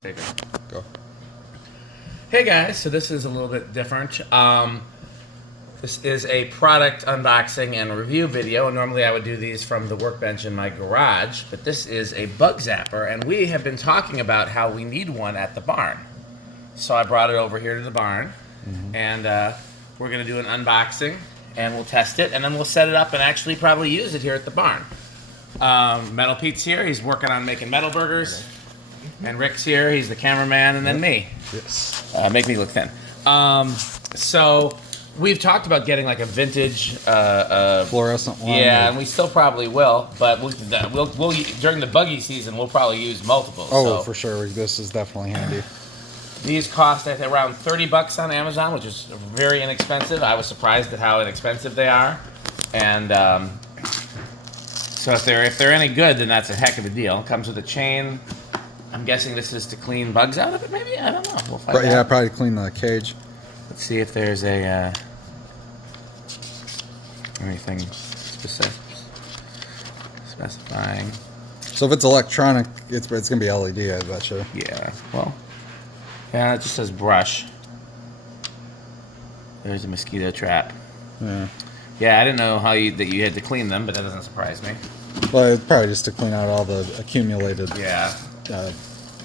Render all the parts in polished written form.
Go. Hey guys, so this is a little bit different. This is a product unboxing and review video. Normally I would do these from the workbench in my garage, but this is a bug zapper, and we have been talking about how we need one at the barn. So I brought it over here to the barn, and we're going to do an unboxing, and we'll test it, and then we'll set it up and actually probably use it here at the barn. Metal Pete's here. He's working on making metal burgers. And Rick's here, he's the cameraman, and then me. Yes. Make me look thin. So we've talked about getting like a vintage Fluorescent one. Yeah, and we still probably will, but we'll during the buggy season we'll probably use multiple. Oh, so. for sure. This is definitely handy. These cost I think around $30 on Amazon, which is very inexpensive. I was surprised at how inexpensive they are, and so if they're any good, then that's a heck of a deal. Comes with a chain. I'm guessing this is to clean bugs out of it, maybe? I don't know. We'll find out. Yeah, probably clean the cage. Let's see if there's a anything specifying. So if it's electronic, it's gonna be LED, I bet you. Yeah. Well. Yeah, it just says brush. There's a mosquito trap. Yeah. Yeah, I didn't know that you had to clean them, but that doesn't surprise me. Well, it's probably just to clean out all the accumulated. Yeah.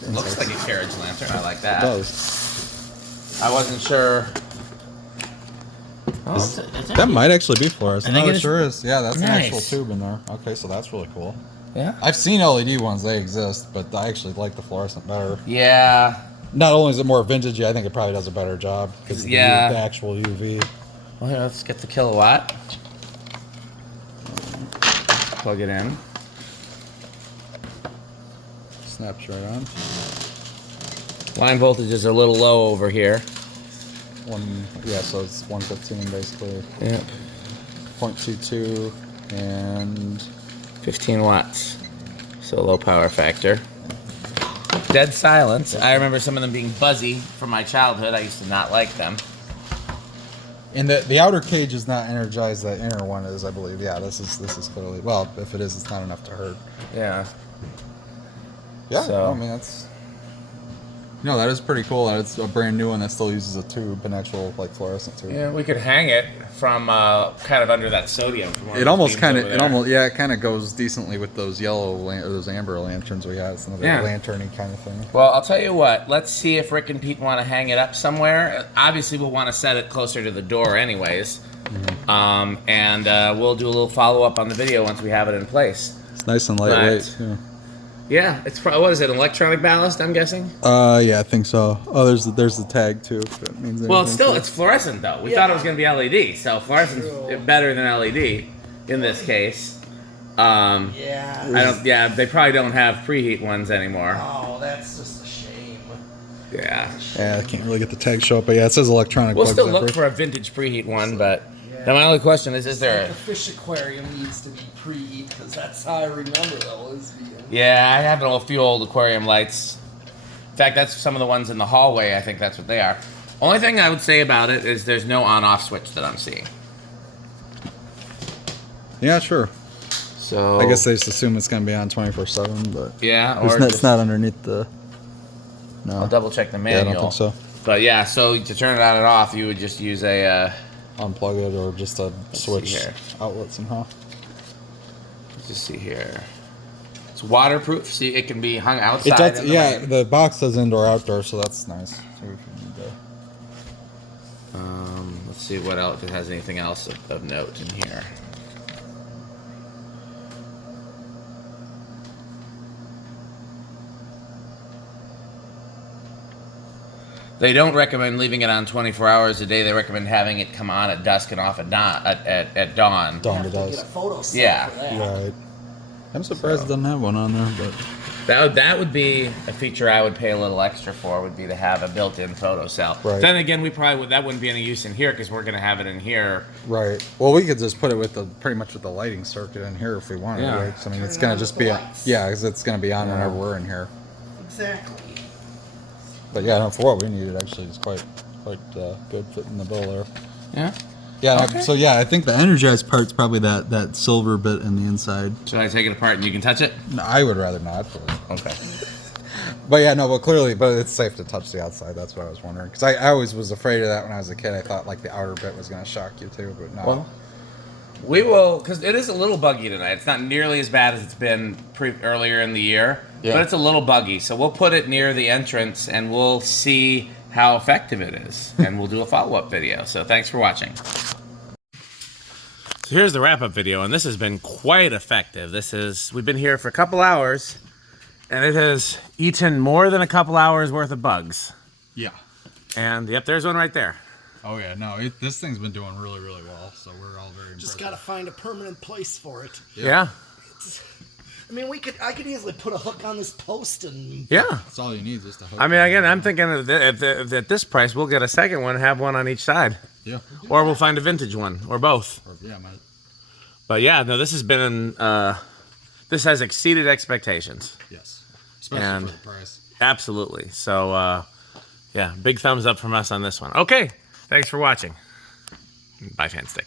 Looks like a carriage lantern. I like that. It does. I wasn't sure. Oh, That might actually be fluorescent. I think No, it it is. sure is. Yeah, that's an Nice. actual tube in there. Okay, so that's really cool. Yeah. I've seen LED ones; they exist, but I actually like the fluorescent better. Yeah. Not only is it more vintagey, I think it probably does a better job because the actual UV. Well, here, let's get the kilowatt. Plug it in. Snaps right on. Line voltage is a little low over here. So it's 115 basically. Yeah. 0.22 and 15 watts. So low power factor. Dead silence. I remember some of them being buzzy from my childhood. I used to not like them. and the outer cage is not energized. The inner one is, I believe. Yeah, this is clearly, well, if it is, it's not enough to hurt. Yeah. Yeah. So- I mean that's. No, that is pretty cool. That it's a brand new one that still uses a tube, an actual like fluorescent tube. Yeah, we could hang it from kind of under that sodium. From one It of almost those kind beams of, over there. it kind of goes decently with those yellow, or those amber lanterns we got. It's another lanterny kind of thing. Well, I'll tell you what. Let's see if Rick and Pete want to hang it up somewhere. Obviously, we'll want to set it closer to the door anyways. And we'll do a little follow-up on the video once we have it in place. It's nice and lightweight. Yeah. Yeah, it's probably, what is it, electronic ballast, I'm guessing? Yeah, I think so. Oh, there's the tag too. If that means Well, anything. still, it's fluorescent, though. We thought it was going to be LED, so fluorescent's better than LED in this case. Yeah. They probably don't have preheat ones anymore. Oh, that's just a shame. Yeah. Yeah, I can't really get the tag show up, but yeah, it says electronic. We'll bug still zapper. look for a vintage preheat one, but now my only question is there The fish aquarium needs to be preheat because that's how I remember those being. Yeah, I have a few old aquarium lights. In fact, that's some of the ones in the hallway. I think that's what they are. Only thing I would say about it is there's no on-off switch that I'm seeing. Yeah, sure. So I guess they just assume it's going to be on 24/7, but yeah, or it's not underneath the. No. I'll double check the Yeah, manual. I don't think so. But yeah, so to turn it on and off, you would just use a. Unplug it or just a switch here. outlet somehow. Let's just see here. It's waterproof, so it can be hung outside. It does. in the Yeah, rain. the box says indoor outdoor, so that's nice. So if you need to- Let's see what else. If it has anything else of note in here. They don't recommend leaving it on 24 hours a day. They recommend having it come on at dusk and off at dawn. At dawn. Dawn Have it to does. get a photo set Yeah. for that. Right. I'm surprised it doesn't have one on there, but That would be a feature I would pay a little extra for. Would be to have a built-in photo cell. Right. Then again, that wouldn't be any use in here because we're going to have it in here. right. Well, we could just put it with pretty much with the lighting circuit in here if we wanted. Yeah. Right? So, I mean, it's Turn it gonna on just with the be lights. because it's gonna be on whenever we're in here. Exactly. But yeah, no, for what we needed, actually, it's quite good fitting the bill there. Yeah. Yeah. Okay. So yeah, I think the energized part's probably that silver bit in the inside. Should I take it apart and you can touch it? No, I would rather not. But Okay. But yeah, no, but clearly, but it's safe to touch the outside. That's what I was wondering. Because I always was afraid of that when I was a kid. I thought like the outer bit was going to shock you too, but no. Well, we will, because it is a little buggy tonight. It's not nearly as bad as it's been earlier in the year, but it's a little buggy. So we'll put it near the entrance and we'll see how effective it is. And we'll do a follow-up video. So thanks for watching. So here's the wrap-up video, and this has been quite effective. We've been here for a couple hours, and it has eaten more than a couple hours worth of bugs. Yeah. And yep, there's one right there. Oh yeah, no, this thing's been doing really, really well. So we're all very impressed. Just gotta find a permanent place for it. Yeah. I mean, I could easily put a hook on this post and... Yeah. That's all you need, just a hook. I mean, again, I'm thinking at this price, we'll get a second one, have one on each side. Yeah. Or we'll find a vintage one, or both. Or, yeah, might. But yeah, no, this has been, this has exceeded expectations. Yes. Especially for the price. Absolutely. So, yeah, big thumbs up from us on this one. Okay. Thanks for watching. Bye, Fanstick.